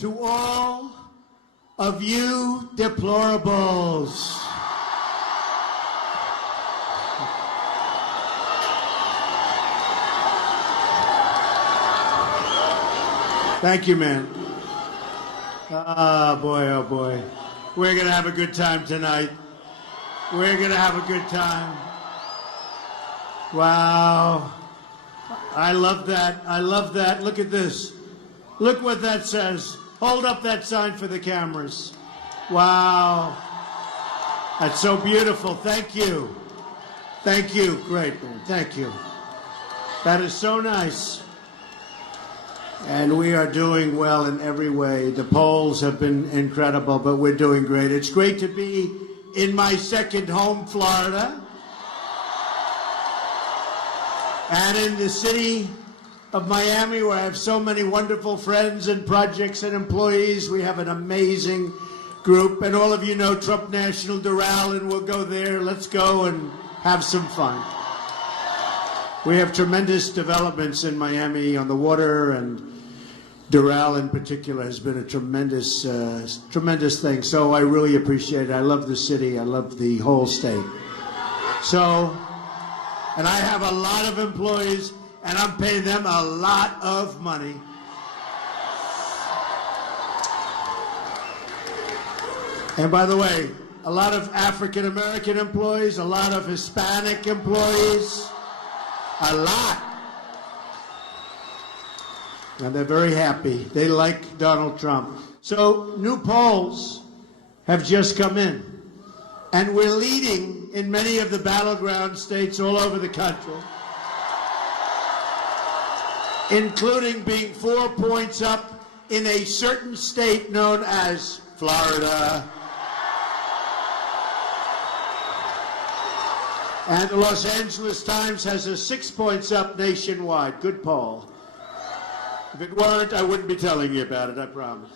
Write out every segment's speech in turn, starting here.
to all of you deplorables. Thank you, man. Oh, boy. We're going to have a good time tonight. We're going to have a good time. Wow. I love that. I love that. Look at this. Look what that says. Hold up that sign for the cameras. Wow. That's so beautiful. Thank you. Thank you. Great, man. Thank you. That is so nice. And we are doing well in every way. The polls have been incredible, but we're doing great. It's great to be in my second home, Florida. And in the city of Miami, where I have so many wonderful friends and projects and employees. We have an amazing group. And all of you know Trump National Doral, and we'll go there. Let's go and have some fun. We have tremendous developments in Miami on the water, and Doral in particular has been a tremendous thing. So I really appreciate it. I love the city. I love the whole state. So, and I have a lot of employees, and I'm paying them a lot of money. And by the way, a lot of African American employees, a lot of Hispanic employees, a lot. And they're very happy. They like Donald Trump. So new polls have just come in. And we're leading in many of the battleground states all over the country, including being 4 points up in a certain state known as Florida. And the Los Angeles Times has us 6 points up nationwide. Good poll. If it weren't, I wouldn't be telling you about it, I promise.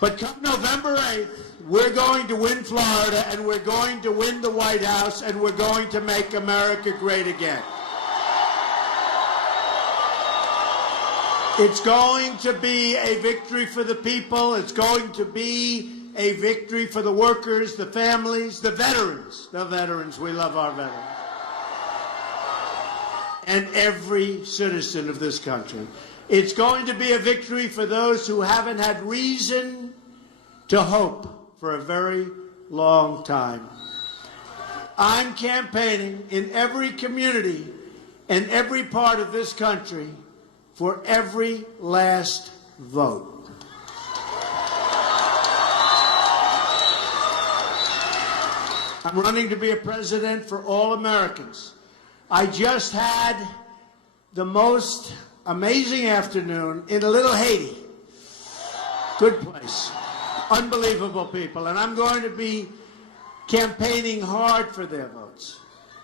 But come November 8th, we're going to win Florida, and we're going to win the White House, and we're going to make America great again. It's going to be a victory for the people. It's going to be a victory for the workers, the families, the veterans. The veterans, we love our veterans. And every citizen of this country. It's going to be a victory for those who haven't had reason to hope for a very long time. I'm campaigning in every community and every part of this country for every last vote. I'm running to be a president for all Americans. I just had the most amazing afternoon in Little Haiti. Good place. Unbelievable people. And I'm going to be campaigning hard for their votes.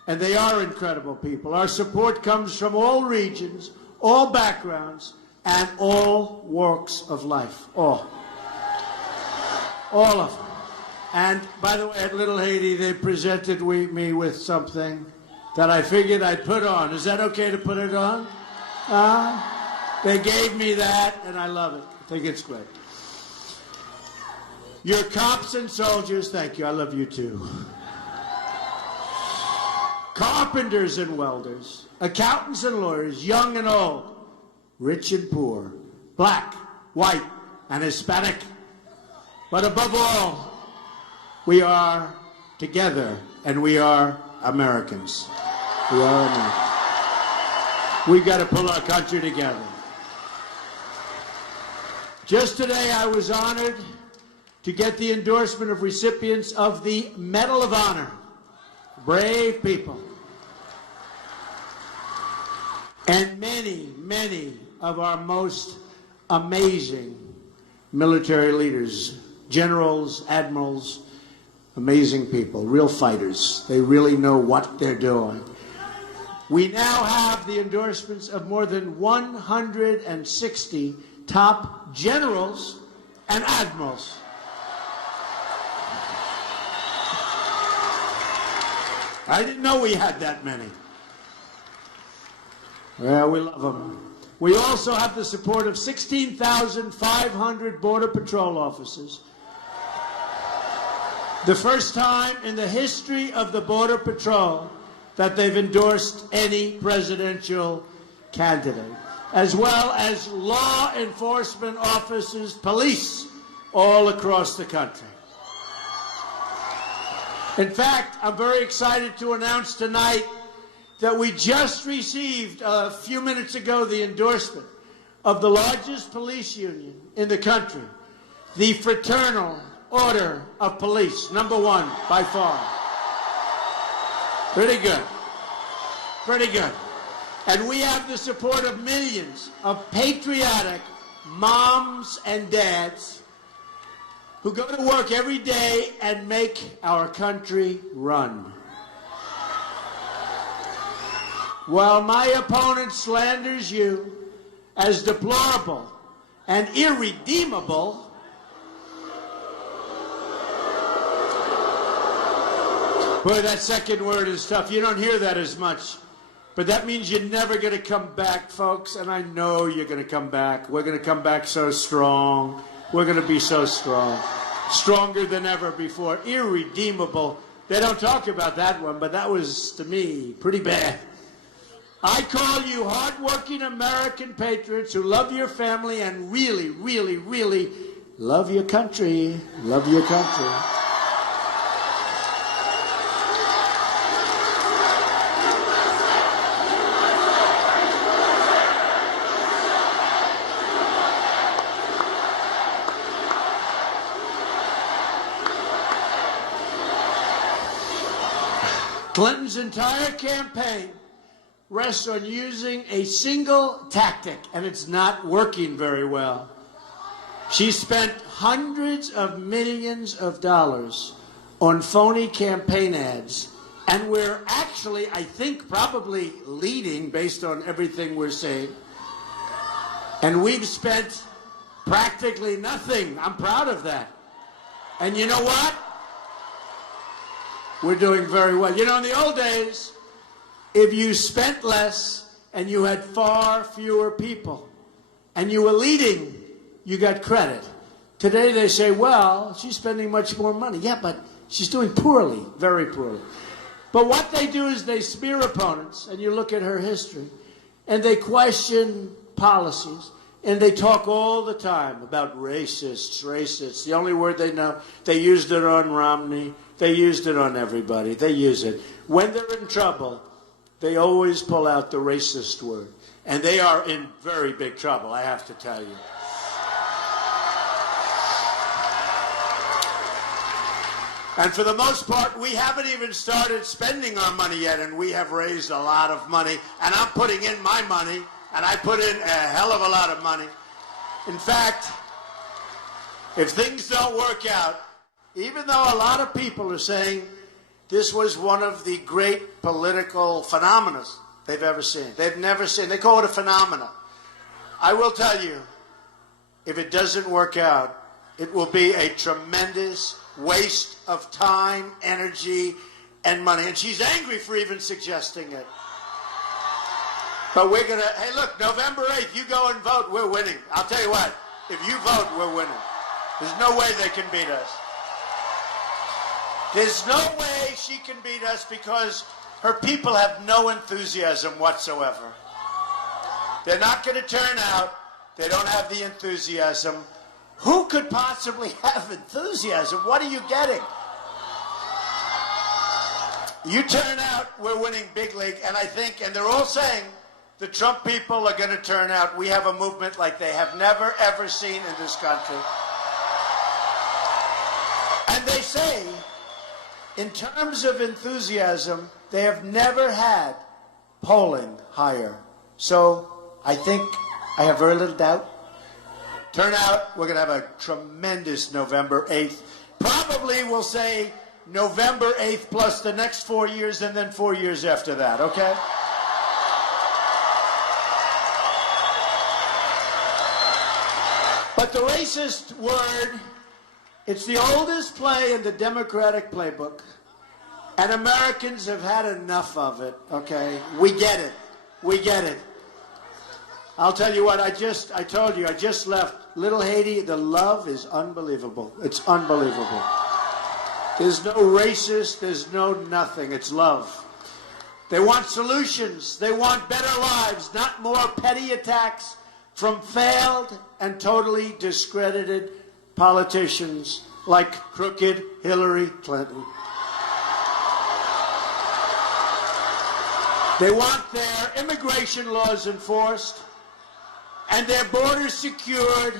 And they are incredible people. Our support comes from all regions, all backgrounds, and all walks of life. All. All of them. And by the way, at Little Haiti, they presented me with something that I figured I'd put on. Is that okay to put it on? They gave me that, and I love it. I think it's great. Your cops and soldiers, thank you. I love you too. Carpenters and welders, accountants and lawyers, young and old, rich and poor, black, white, and Hispanic. But above all, we are together, and we are Americans. We are Americans. We've got to pull our country together. Just today, I was honored to get the endorsement of recipients of the Medal of Honor. Brave people. And many, many of our most amazing military leaders, generals, admirals, amazing people, real fighters. They really know what they're doing. We now have the endorsements of more than 160 top generals and admirals. I didn't know we had that many. Well, we love them. We also have the support of 16,500 Border Patrol officers. The first time in the history of the Border Patrol that they've endorsed any presidential candidate, as well as law enforcement officers, police, all across the country. In fact, I'm very excited to announce tonight that we just received a few minutes ago the endorsement of the largest police union in the country, the Fraternal Order of Police, #1 by far. Pretty good. Pretty good. And we have the support of millions of patriotic moms and dads who go to work every day and make our country run. While my opponent slanders you as deplorable and irredeemable, boy, that second word is tough. You don't hear that as much. But that means you're never going to come back, folks. And I know you're going to come back. We're going to come back so strong. We're going to be so strong. Stronger than ever before. Irredeemable. They don't talk about that one, but that was, to me, pretty bad. I call you hardworking American patriots who love your family and really, really, really love your country. Love your country. Clinton's entire campaign rests on using a single tactic, and it's not working very well. She spent hundreds of millions of dollars on phony campaign ads, and we're actually, I think, probably leading based on everything we're seeing. And we've spent practically nothing. I'm proud of that. And you know what? We're doing very well. You know, in the old days, if you spent less and you had far fewer people and you were leading, you got credit. Today they say, well, she's spending much more money. Yeah, but she's doing poorly, very poorly. But what they do is they smear opponents, and you look at her history, and they question policies, and they talk all the time about racists, racists. The only word they know, they used it on Romney. They used it on everybody. They use it. When they're in trouble, they always pull out the racist word. And they are in very big trouble, I have to tell you. And for the most part, we haven't even started spending our money yet, and we have raised a lot of money. And I'm putting in my money, and I put in a hell of a lot of money. In fact, if things don't work out, even though a lot of people are saying this was one of the great political phenomena they've ever seen. They've never seen. They call it a phenomena. I will tell you, if it doesn't work out, it will be a tremendous waste of time, energy, and money. And she's angry for even suggesting it. But we're going to, hey, look, November 8th, you go and vote, we're winning. I'll tell you what, if you vote, we're winning. There's no way they can beat us. There's no way she can beat us because her people have no enthusiasm whatsoever. They're not going to turn out. They don't have the enthusiasm. Who could possibly have enthusiasm? What are you getting? You turn out, we're winning big league, and I think, and they're all saying, the Trump people are going to turn out. We have a movement like they have never, ever seen in this country. And they say, in terms of enthusiasm, they have never had polling higher. So I think I have very little doubt. Turn out, we're going to have a tremendous November 8th. Probably we'll say November 8th plus the next 4 years and then 4 years after that, okay? But the racist word, it's the oldest play in the Democratic playbook, and Americans have had enough of it, okay? We get it. We get it. I'll tell you what, I told you, I just left Little Haiti. The love is unbelievable. It's unbelievable. There's no racist, there's no nothing. It's love. They want solutions. They want better lives, not more petty attacks from failed and totally discredited politicians like crooked Hillary Clinton. They want their immigration laws enforced and their borders secured.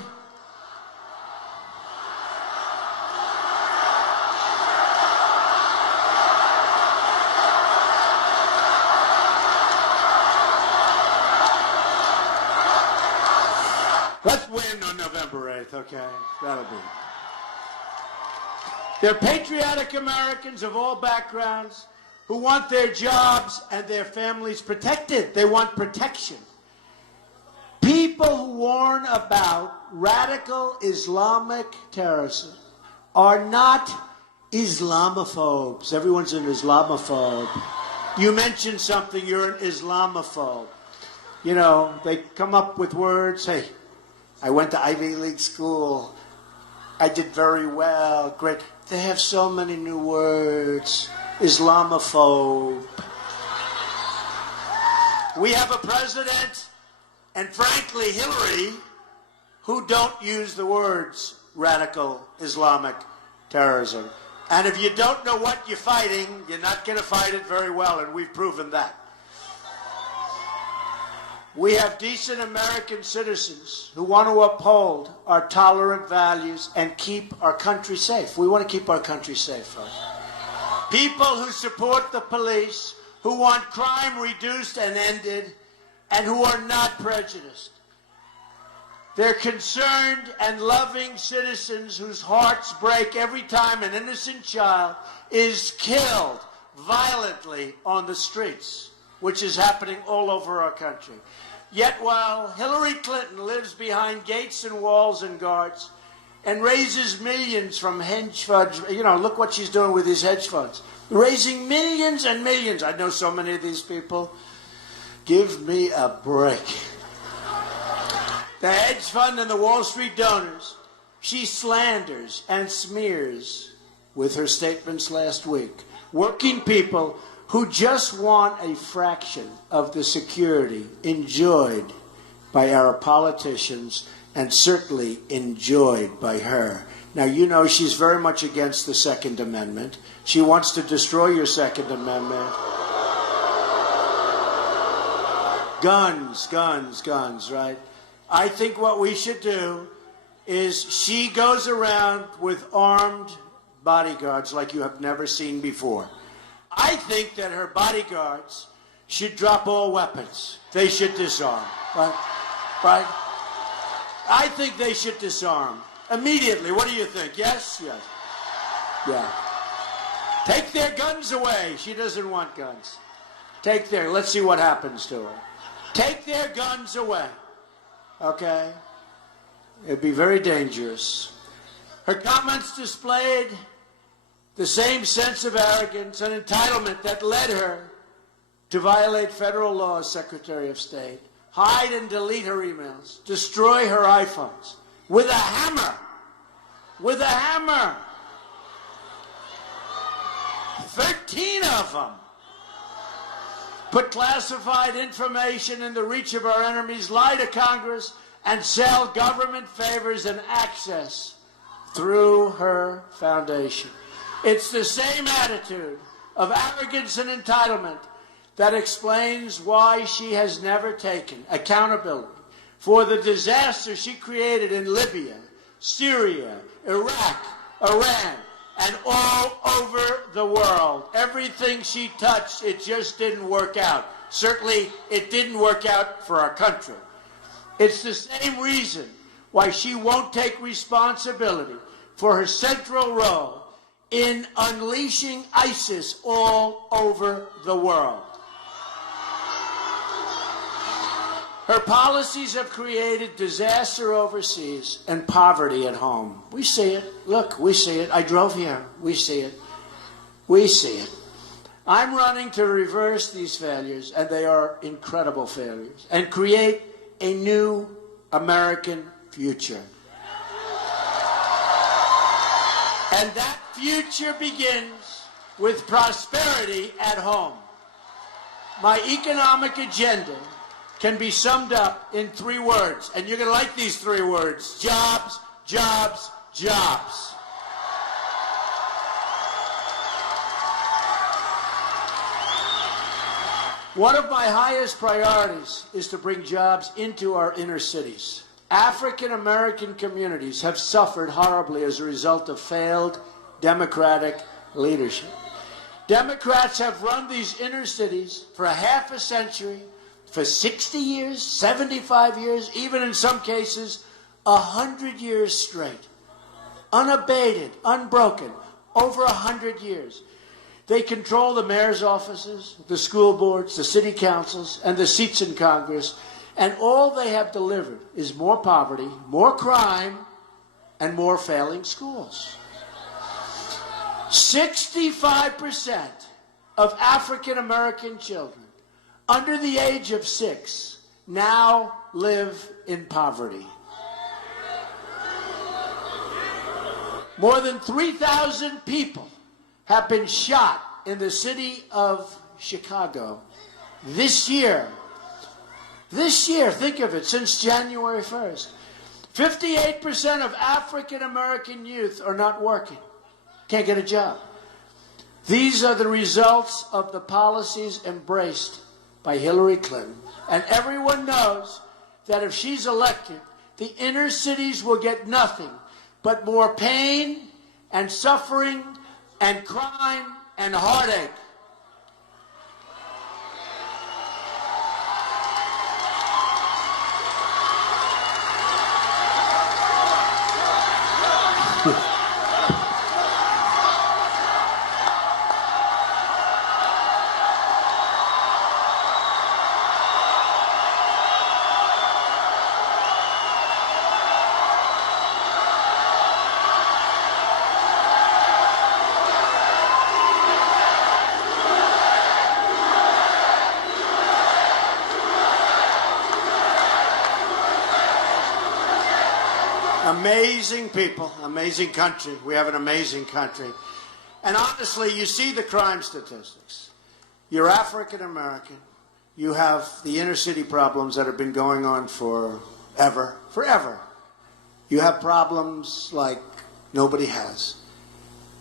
Let's win on November 8th, okay? That'll be. They're patriotic Americans of all backgrounds who want their jobs and their families protected. They want protection. People who warn about radical Islamic terrorism are not Islamophobes. Everyone's an Islamophobe. You mention something, you're an Islamophobe. You know, they come up with words, hey, I went to Ivy League school. I did very well. Great. They have so many new words. Islamophobe. We have a president, and frankly, Hillary, who don't use the words radical Islamic terrorism. And if you don't know what you're fighting, you're not going to fight it very well, and we've proven that. We have decent American citizens who want to uphold our tolerant values and keep our country safe. We want to keep our country safe, folks. People who support the police, who want crime reduced and ended, and who are not prejudiced. They're concerned and loving citizens whose hearts break every time an innocent child is killed violently on the streets, which is happening all over our country. Yet while Hillary Clinton lives behind gates and walls and guards and raises millions from hedge funds, you know, look what she's doing with these hedge funds. Raising millions and millions. I know so many of these people. Give me a break. The hedge fund and the Wall Street donors, she slanders and smears with her statements last week. Working people who just want a fraction of the security enjoyed by our politicians and certainly enjoyed by her. Now, you know she's very much against the Second Amendment. She wants to destroy your Second Amendment. Guns, guns, guns, right? I think what we should do is she goes around with armed bodyguards like you have never seen before. I think that her bodyguards should drop all weapons. They should disarm, right? Right? I think they should disarm immediately. What do you think? Yes? Yes. Yeah. Take their guns away. She doesn't want guns. Let's see what happens to her. Take their guns away. Okay? It'd be very dangerous. Her comments displayed the same sense of arrogance and entitlement that led her to violate federal law as Secretary of State, hide and delete her emails, destroy her iPhones with a hammer. With a hammer. 13 of them. Put classified information in the reach of our enemies, lie to Congress, and sell government favors and access through her foundation. It's the same attitude of arrogance and entitlement that explains why she has never taken accountability for the disaster she created in Libya, Syria, Iraq, Iran, and all over the world. Everything she touched, it just didn't work out. Certainly, it didn't work out for our country. It's the same reason why she won't take responsibility for her central role in unleashing ISIS all over the world. Her policies have created disaster overseas and poverty at home. We see it. Look, we see it. I drove here. We see it. We see it. I'm running to reverse these failures, and they are incredible failures, and create a new American future. And that future begins with prosperity at home. My economic agenda can be summed up in 3 words, and you're going to like these 3 words: jobs, jobs, jobs. One of my highest priorities is to bring jobs into our inner cities. African American communities have suffered horribly as a result of failed Democratic leadership. Democrats have run these inner cities for a half a century, for 60 years, 75 years, even in some cases, 100 years straight. Unabated, unbroken, over 100 years. They control the mayor's offices, the school boards, the city councils, and the seats in Congress, and all they have delivered is more poverty, more crime, and more failing schools. 65% of African American children under the age of 6 now live in poverty. More than 3,000 people have been shot in the city of Chicago this year. This year, think of it, since January 1st. 58% of African American youth are not working, can't get a job. These are the results of the policies embraced by Hillary Clinton. And everyone knows that if she's elected, the inner cities will get nothing but more pain and suffering and crime and heartache. Amazing people, amazing country. We have an amazing country. And honestly, you see the crime statistics. You're African American. You have the inner city problems that have been going on forever. You have problems like nobody has.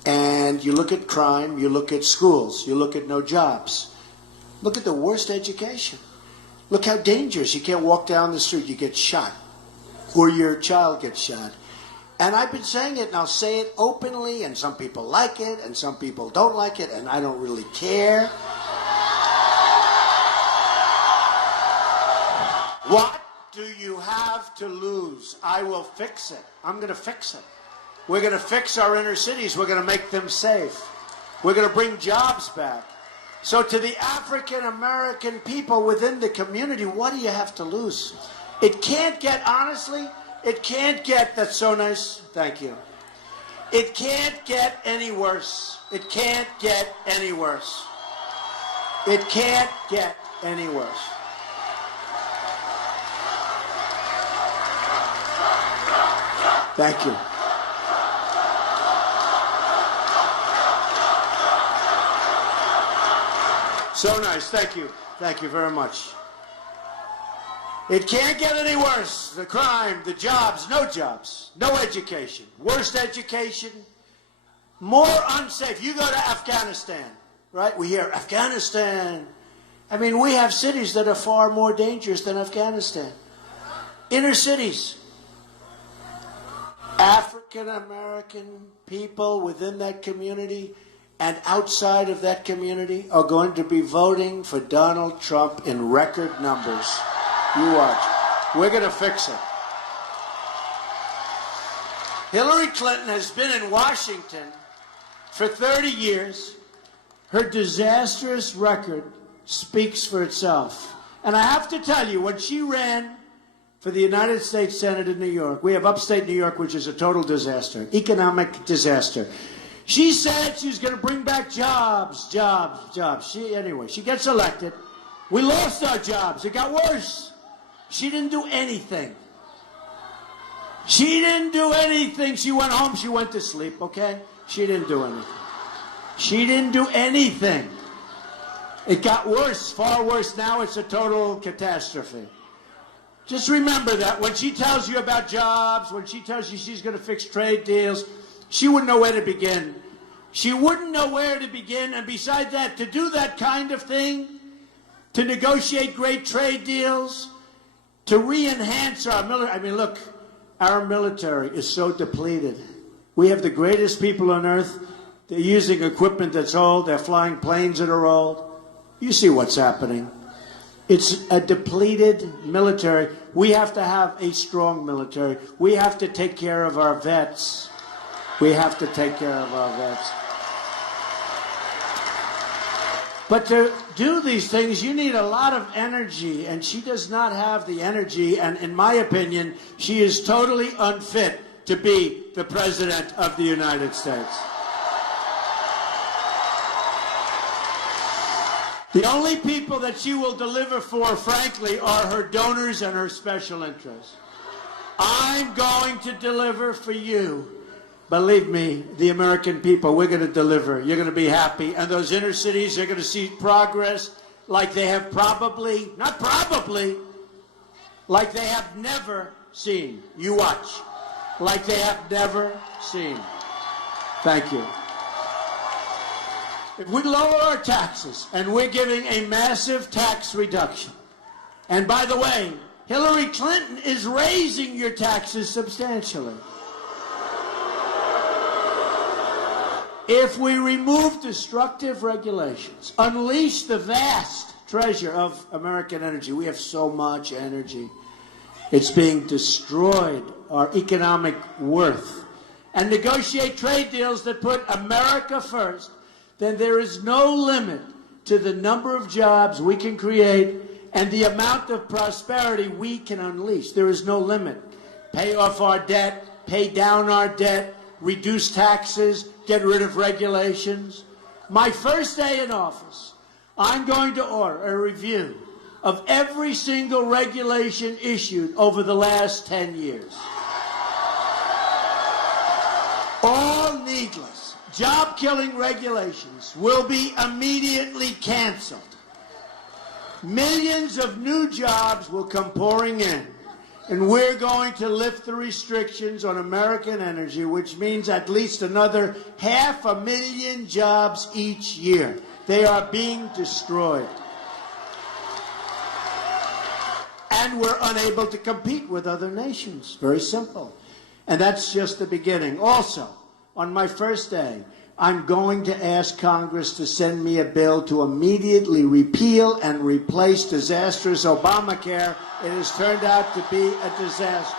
And you look at crime, you look at schools, you look at no jobs. Look at the worst education. Look how dangerous. You can't walk down the street, you get shot. Or your child gets shot. And I've been saying it, and I'll say it openly, and some people like it, and some people don't like it, and I don't really care. What do you have to lose? I will fix it. I'm going to fix it. We're going to fix our inner cities. We're going to make them safe. We're going to bring jobs back. So to the African American people within the community, what do you have to lose? It can't get, honestly, it can't get, that's so nice, thank you. It can't get any worse. It can't get any worse. It can't get any worse. Thank you. So nice, thank you. Thank you very much. It can't get any worse. The crime, the jobs, no education, worst education, more unsafe. You go to Afghanistan, right? We hear Afghanistan. I mean, we have cities that are far more dangerous than Afghanistan. Inner cities. African American people within that community and outside of that community are going to be voting for Donald Trump in record numbers. You watch. We're going to fix it. Hillary Clinton has been in Washington for 30 years. Her disastrous record speaks for itself. And I have to tell you, when she ran for the United States Senate in New York, we have upstate New York, which is a total disaster, economic disaster. She said she was going to bring back jobs. Anyway, she gets elected. We lost our jobs. It got worse. She didn't do anything. She didn't do anything. She went home, she went to sleep, okay? She didn't do anything. She didn't do anything. It got worse, far worse. Now it's a total catastrophe. Just remember that when she tells you about jobs, when she tells you she's going to fix trade deals, she wouldn't know where to begin. She wouldn't know where to begin. And besides that, to do that kind of thing, to negotiate great trade deals, to re-enhance our military. I mean, look, our military is so depleted. We have the greatest people on earth. They're using equipment that's old. They're flying planes that are old. You see what's happening. It's a depleted military. We have to have a strong military. We have to take care of our vets. We have to take care of our vets. But to do these things, you need a lot of energy, and she does not have the energy, and in my opinion, she is totally unfit to be the President of the United States. The only people that she will deliver for, frankly, are her donors and her special interests. I'm going to deliver for you. Believe me, the American people, we're going to deliver. You're going to be happy. And those inner cities, they're going to see progress like they have probably, not probably, like they have never seen. You watch. Like they have never seen. Thank you. If we lower our taxes, and we're giving a massive tax reduction, and by the way, Hillary Clinton is raising your taxes substantially. If we remove destructive regulations, unleash the vast treasure of American energy, we have so much energy, it's being destroyed, our economic worth, and negotiate trade deals that put America first, then there is no limit to the number of jobs we can create and the amount of prosperity we can unleash. There is no limit. Pay off our debt, pay down our debt, reduce taxes, get rid of regulations. My first day in office, I'm going to order a review of every single regulation issued over the last 10 years. All needless, job-killing regulations will be immediately canceled. Millions of new jobs will come pouring in, and we're going to lift the restrictions on American energy, which means at least another 500,000 jobs each year. They are being destroyed. And we're unable to compete with other nations. Very simple. And that's just the beginning. Also, on my first day, I'm going to ask Congress to send me a bill to immediately repeal and replace disastrous Obamacare. It has turned out to be a disaster.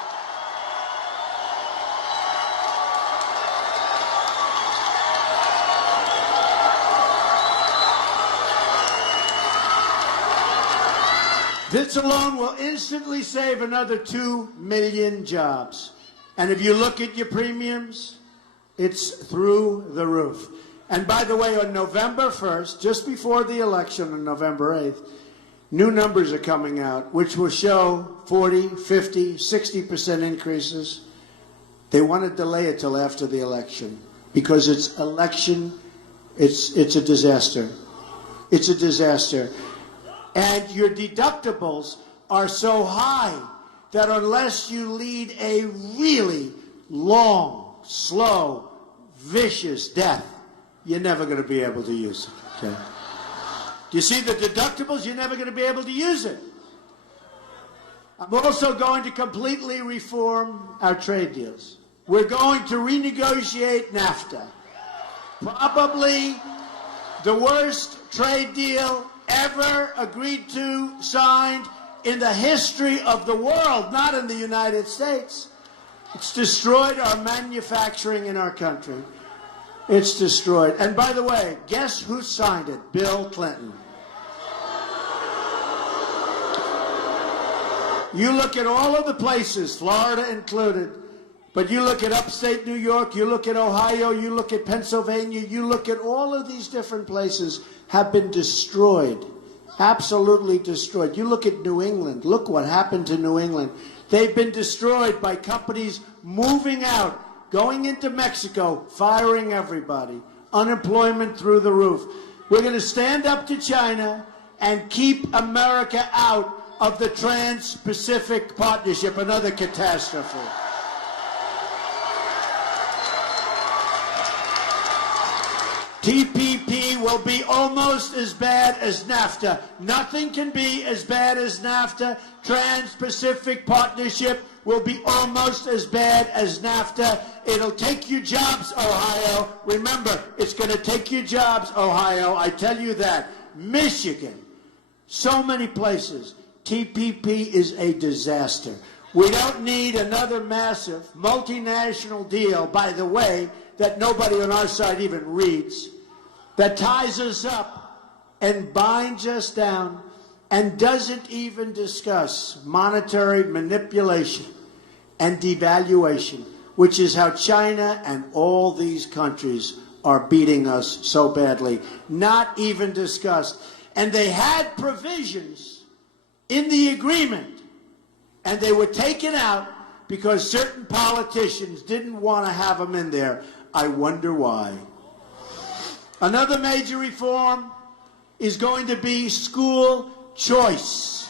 This alone will instantly save another 2 million jobs. And if you look at your premiums, it's through the roof. And by the way, on November 1st, just before the election on November 8th, new numbers are coming out, which will show 40, 50, 60% increases. They want to delay it till after the election because it's election, it's a disaster. It's a disaster. And your deductibles are so high that unless you lead a really long, slow, vicious death, you're never going to be able to use it. Okay? You see the deductibles, you're never going to be able to use it. I'm also going to completely reform our trade deals. We're going to renegotiate NAFTA. Probably the worst trade deal ever agreed to, signed in the history of the world, not in the United States. It's destroyed our manufacturing in our country. It's destroyed. And by the way, guess who signed it? Bill Clinton. You look at all of the places, Florida included, but you look at upstate New York, you look at Ohio, you look at Pennsylvania, you look at all of these different places have been destroyed Absolutely destroyed. You look at New England. Look what happened to New England. They've been destroyed by companies moving out, going into Mexico, firing everybody. Unemployment through the roof. We're going to stand up to China and keep America out of the Trans-Pacific Partnership, another catastrophe. TPP will be almost as bad as NAFTA. Nothing can be as bad as NAFTA. Trans-Pacific Partnership will be almost as bad as NAFTA. It'll take your jobs, Ohio. Remember, it's going to take your jobs, Ohio. I tell you that. Michigan, so many places. TPP is a disaster. We don't need another massive multinational deal, by the way, that nobody on our side even reads, that ties us up and binds us down and doesn't even discuss monetary manipulation and devaluation, which is how China and all these countries are beating us so badly. Not even discussed. And they had provisions in the agreement, and they were taken out because certain politicians didn't want to have them in there. I wonder why. Another major reform is going to be school choice.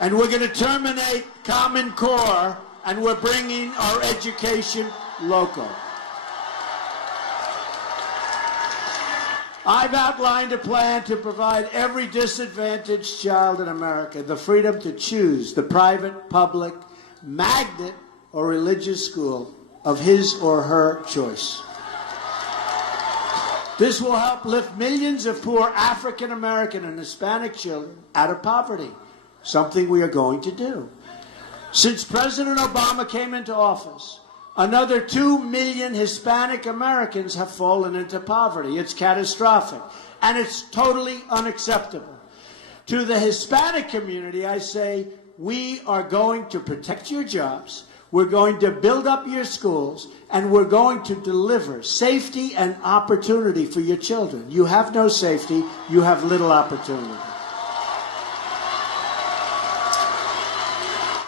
And we're going to terminate Common Core, and we're bringing our education local. I've outlined a plan to provide every disadvantaged child in America the freedom to choose the private, public, magnet, or religious school of his or her choice. This will help lift millions of poor African American and Hispanic children out of poverty, something we are going to do. Since President Obama came into office, another 2 million Hispanic Americans have fallen into poverty. It's catastrophic, and it's totally unacceptable. To the Hispanic community, I say, we are going to protect your jobs, we're going to build up your schools, and we're going to deliver safety and opportunity for your children. You have no safety, you have little opportunity.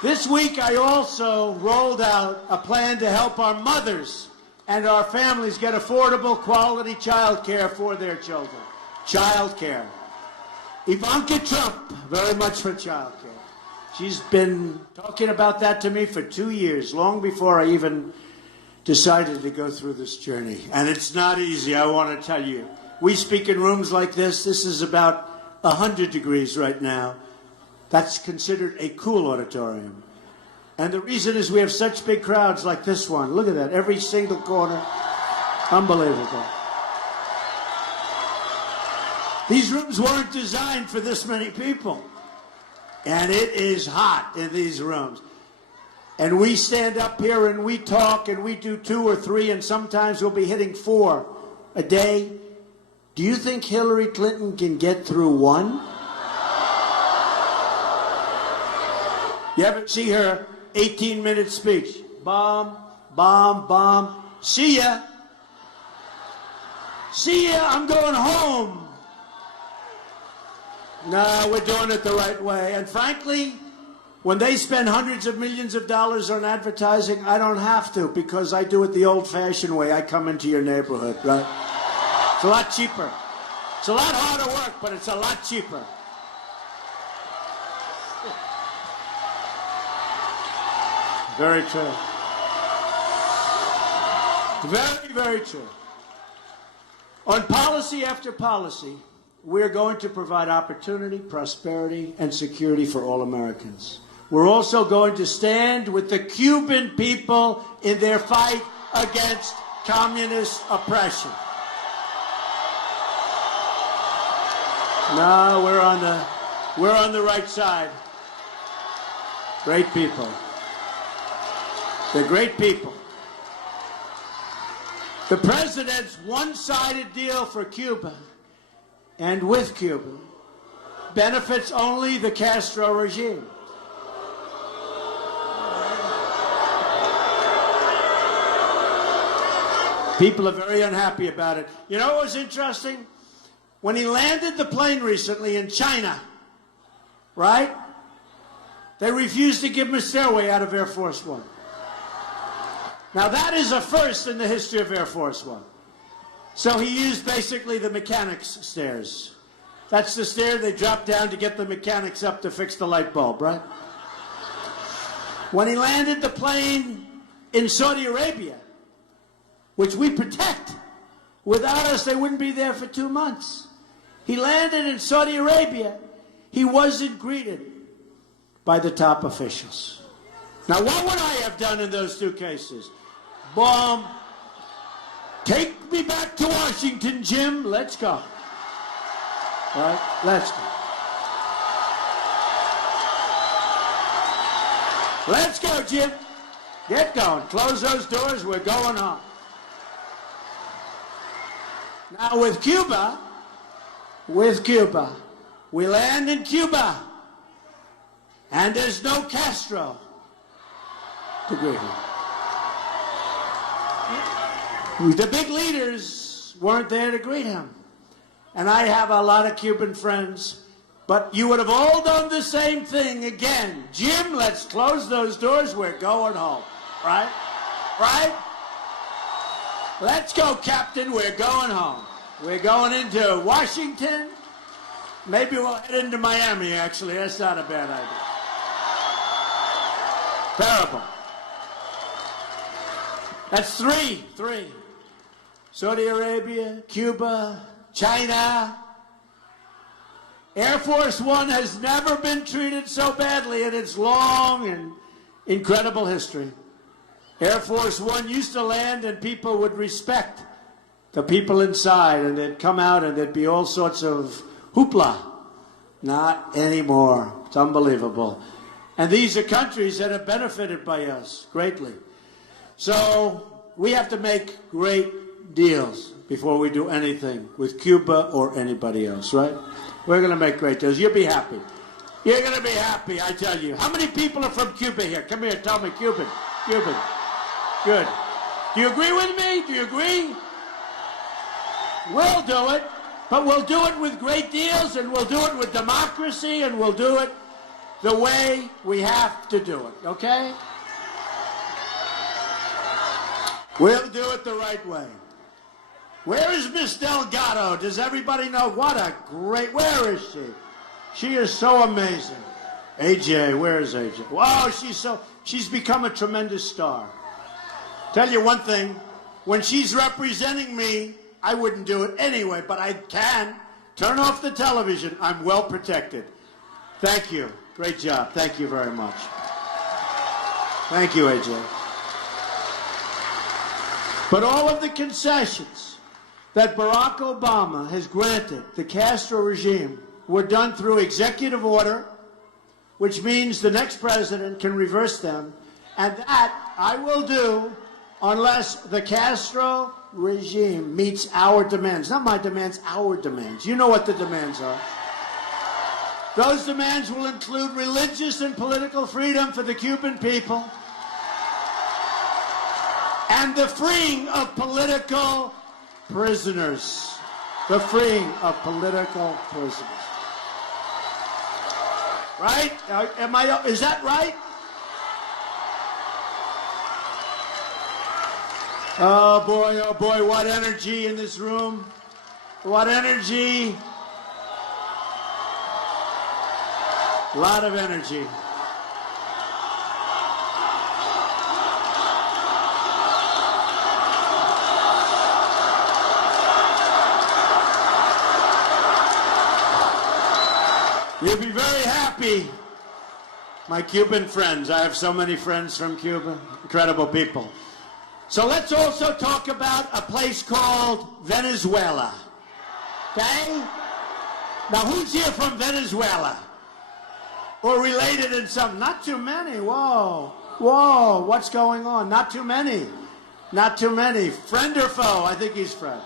This week, I also rolled out a plan to help our mothers and our families get affordable, quality child care for their children. Child care. Ivanka Trump, very much for child care. She's been talking about that to me for 2 years, long before I even decided to go through this journey. And it's not easy, I want to tell you. We speak in rooms like this. This is about 100 degrees right now. That's considered a cool auditorium. And the reason is we have such big crowds like this one. Look at that, every single corner. Unbelievable. These rooms weren't designed for this many people. And it is hot in these rooms. And we stand up here and we talk and we do 2 or 3 and sometimes we'll be hitting 4 a day. Do you think Hillary Clinton can get through 1? You ever see her 18-minute speech? Bomb, bomb, bomb. See ya. See ya, I'm going home. No, we're doing it the right way. And frankly, when they spend hundreds of millions of dollars on advertising, I don't have to, because I do it the old-fashioned way. I come into your neighborhood, right? It's a lot cheaper. It's a lot harder work, but it's a lot cheaper. Very true. Very, very true. On policy after policy, we're going to provide opportunity, prosperity, and security for all Americans. We're also going to stand with the Cuban people in their fight against communist oppression. No, we're on the right side. Great people. They're great people. The president's one-sided deal for Cuba and with Cuba benefits only the Castro regime. People are very unhappy about it. You know what was interesting? When he landed the plane recently in China, right? They refused to give him a stairway out of Air Force One. Now that is a first in the history of Air Force One. So he used basically the mechanics stairs. That's the stair they drop down to get the mechanics up to fix the light bulb, right? When he landed the plane in Saudi Arabia, which we protect, without us they wouldn't be there for 2 months. He landed in Saudi Arabia. He wasn't greeted by the top officials. Now what would I have done in those 2 cases? Boom. Take me back to Washington, Jim. Let's go. All right, let's go. Let's go, Jim. Get going. Close those doors. We're going home. Now with Cuba, we land in Cuba, and there's no Castro to greet him. The big leaders weren't there to greet him. And I have a lot of Cuban friends, but you would have all done the same thing again. Jim, let's close those doors. We're going home. Right? Right? Let's go, Captain. We're going home. We're going into Washington. Maybe we'll head into Miami, actually. That's not a bad idea. Terrible. That's three. Saudi Arabia, Cuba, China. Air Force One has never been treated so badly in its long and incredible history. Air Force One used to land and people would respect the people inside, and they'd come out and there'd be all sorts of hoopla. Not anymore. It's unbelievable. And these are countries that have benefited by us greatly. So we have to make great deals before we do anything with Cuba or anybody else, right? We're going to make great deals. You'll be happy. You're going to be happy, I tell you. How many people are from Cuba here? Come here, tell me. Cuban. Good. Do you agree with me? Do you agree? We'll do it, but we'll do it with great deals, and we'll do it with democracy, and we'll do it the way we have to do it, okay? We'll do it the right way. Where is Miss Delgado? Does everybody know? What a great, where is she? She is so amazing. AJ, where is AJ? Wow, she's become a tremendous star. Tell you one thing, when she's representing me, I wouldn't do it anyway, but I can. Turn off the television. I'm well protected. Thank you. Great job. Thank you very much. Thank you, AJ. But all of the concessions that Barack Obama has granted the Castro regime were done through executive order, which means the next president can reverse them, and that I will do unless the Castro regime meets our demands. Not my demands, our demands. You know what the demands are. Those demands will include religious and political freedom for the Cuban people and the freeing of political prisoners. The freeing of political prisoners. Right? Is that right? Oh boy, what energy in this room. What energy. A lot of energy. You'll be very happy, my Cuban friends. I have so many friends from Cuba. Incredible people. So let's also talk about a place called Venezuela. Okay? Now, who's here from Venezuela? Or related in some? Not too many. Whoa. What's going on? Not too many. Friend or foe? I think he's friend.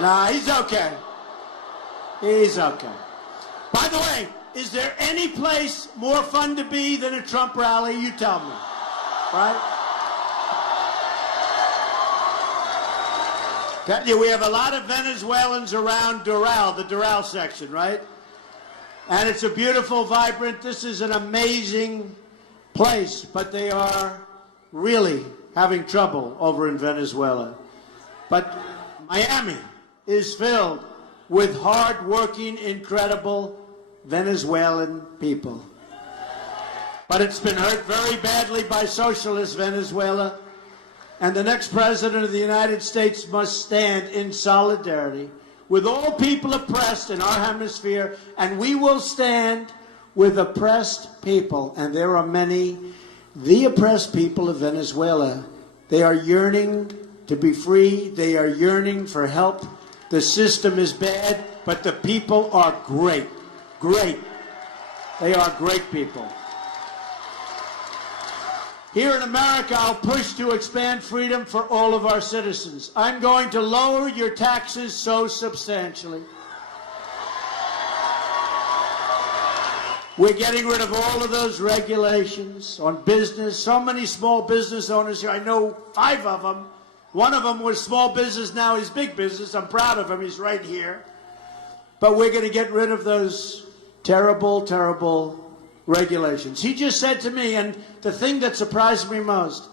Nah, he's okay. By the way, is there any place more fun to be than a Trump rally? You tell me. right? Tell you, we have a lot of Venezuelans around Doral, the Doral section, right? And it's a beautiful, vibrant, this is an amazing place, but they are really having trouble over in Venezuela. But Miami is filled with hard-working, incredible Venezuelan people. But it's been hurt very badly by socialist Venezuela. And the next president of the United States must stand in solidarity with all people oppressed in our hemisphere, and we will stand with oppressed people. And there are many, the oppressed people of Venezuela. They are yearning to be free. They are yearning for help. The system is bad, but the people are great. Great. They are great people. Here in America, I'll push to expand freedom for all of our citizens. I'm going to lower your taxes so substantially. We're getting rid of all of those regulations on business. So many small business owners here. I know 5 of them. One of them was small business, now he's big business. I'm proud of him. He's right here. But we're going to get rid of those terrible, terrible regulations. He just said to me, and the thing that surprised me most,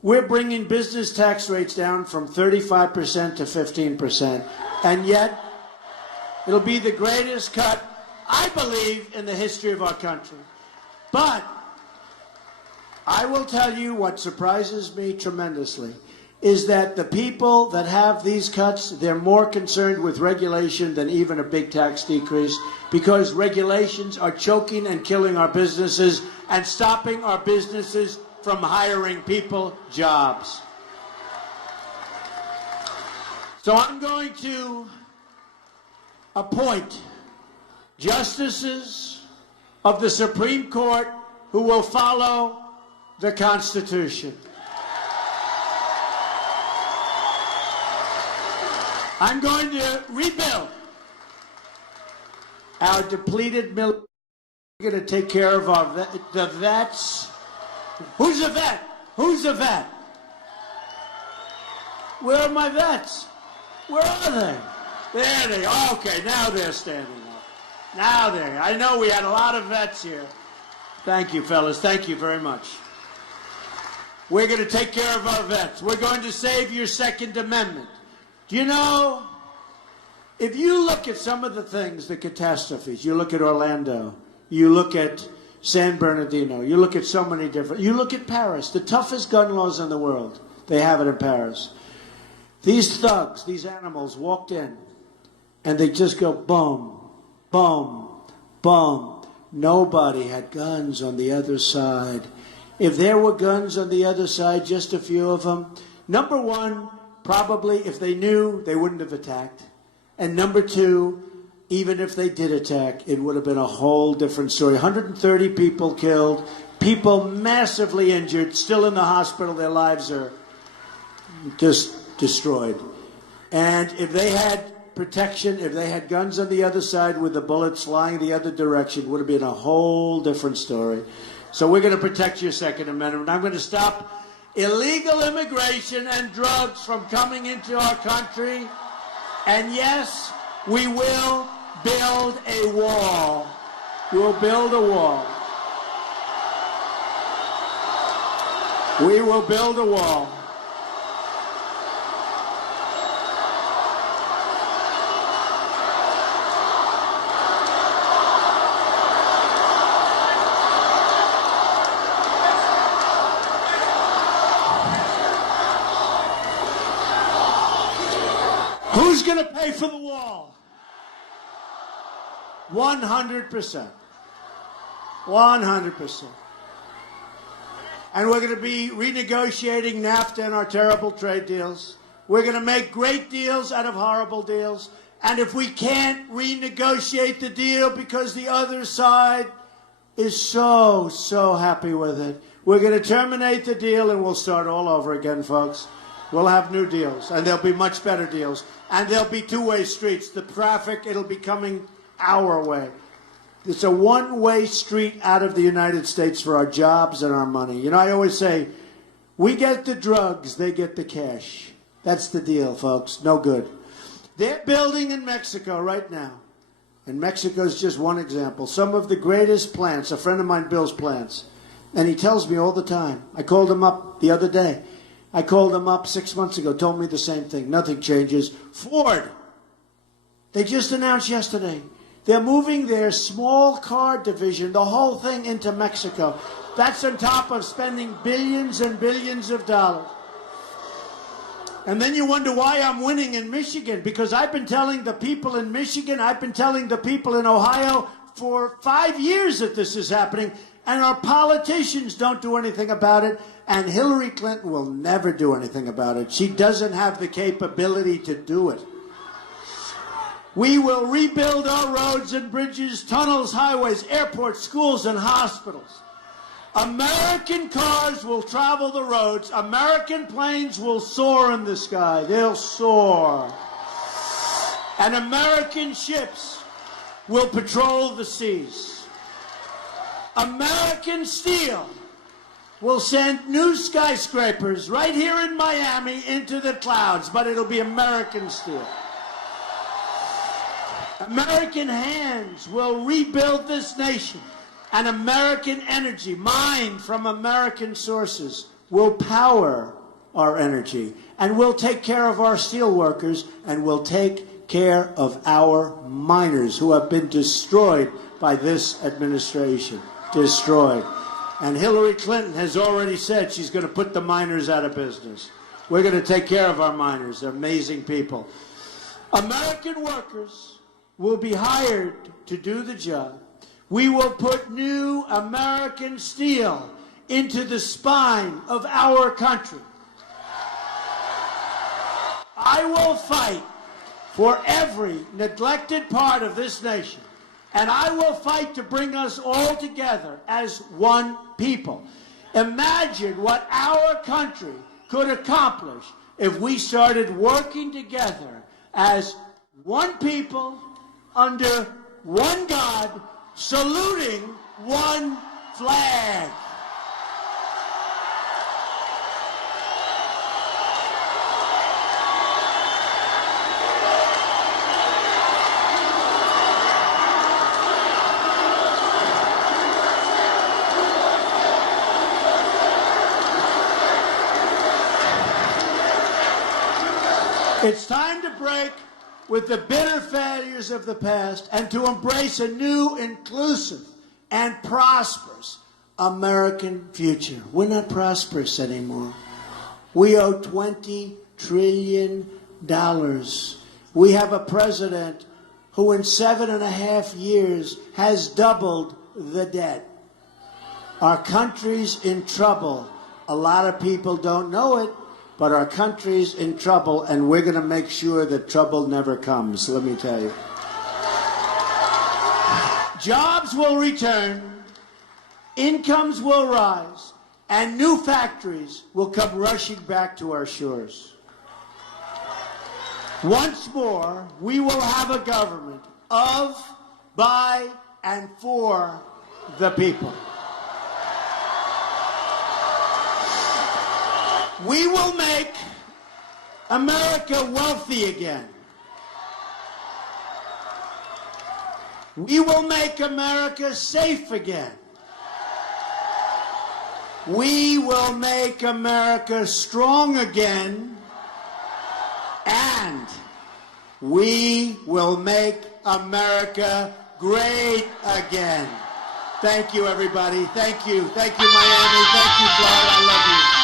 we're bringing business tax rates down from 35% to 15%. And yet, it'll be the greatest cut, I believe, in the history of our country. But I will tell you what surprises me tremendously is that the people that have these cuts, they're more concerned with regulation than even a big tax decrease, because regulations are choking and killing our businesses and stopping our businesses from hiring people, jobs. So I'm going to appoint justices of the Supreme Court who will follow the Constitution. I'm going to rebuild our depleted military. We're going to take care of our the vets. Who's a vet? Who's a vet? Where are my vets? Where are they? There they are. Okay, now they're standing up. Now they're. I know we had a lot of vets here. Thank you, fellas. Thank you very much. We're going to take care of our vets. We're going to save your Second Amendment. Do you know, if you look at some of the things, the catastrophes, you look at Orlando, you look at San Bernardino, you look at so many different, you look at Paris, the toughest gun laws in the world, they have it in Paris. These thugs, these animals walked in, and they just go boom, boom, boom. Nobody had guns on the other side. If there were guns on the other side, just a few of them, number one, probably, if they knew, they wouldn't have attacked. And number two, even if they did attack, it would have been a whole different story. 130 people killed, people massively injured, still in the hospital. Their lives are just destroyed. And if they had protection, if they had guns on the other side with the bullets flying the other direction, it would have been a whole different story. So we're going to protect your Second Amendment. I'm going to stop illegal immigration and drugs from coming into our country. And yes, we will build a wall. We'll build a wall. We will build a wall. Who's going to pay for the wall? 100%. 100%. And we're going to be renegotiating NAFTA and our terrible trade deals. We're going to make great deals out of horrible deals. And if we can't renegotiate the deal because the other side is so happy with it, we're going to terminate the deal and we'll start all over again, folks. We'll have new deals, and there'll be much better deals. And there'll be two-way streets. The traffic, it'll be coming our way. It's a one-way street out of the United States for our jobs and our money. You know, I always say, We get the drugs, they get the cash. That's the deal, folks. No good. They're building in Mexico right now. And Mexico is just one example. Some of the greatest plants. A friend of mine builds plants. And he tells me all the time. I called him up the other day. I called him up 6 months ago. Told me the same thing. Nothing changes. Ford. They just announced yesterday. They're moving their small car division, the whole thing, into Mexico. That's on top of spending billions and billions of dollars. And then you wonder why I'm winning in Michigan, because I've been telling the people in Michigan, I've been telling the people in Ohio for 5 years that this is happening, and our politicians don't do anything about it, and Hillary Clinton will never do anything about it. She doesn't have the capability to do it. We will rebuild our roads and bridges, tunnels, highways, airports, schools, and hospitals. American cars will travel the roads. American planes will soar in the sky. They'll soar. And American ships will patrol the seas. American steel will send new skyscrapers right here in Miami into the clouds, but it'll be American steel. American hands will rebuild this nation. And American energy, mined from American sources, will power our energy. And we'll take care of our steel workers, and we'll take care of our miners who have been destroyed by this administration. Destroyed. And Hillary Clinton has already said she's going to put the miners out of business. We're going to take care of our miners. They're amazing people. American workers will be hired to do the job. We will put new American steel into the spine of our country. I will fight for every neglected part of this nation, and I will fight to bring us all together as one people. Imagine what our country could accomplish if we started working together as one people under one God, saluting one flag. It's time to break with the bitter failures of the past and to embrace a new, inclusive, and prosperous American future. We're not prosperous anymore. We owe $20 trillion. We have a president who in 7.5 years has doubled the debt. Our country's in trouble. A lot of people don't know it, but our country's in trouble, and we're going to make sure that trouble never comes, let me tell you. Jobs will return, incomes will rise, and new factories will come rushing back to our shores. Once more, we will have a government of, by, and for the people. We will make America wealthy again. We will make America safe again. We will make America strong again. And we will make America great again. Thank you, everybody. Thank you. Thank you, Miami. Thank you, Florida. I love you.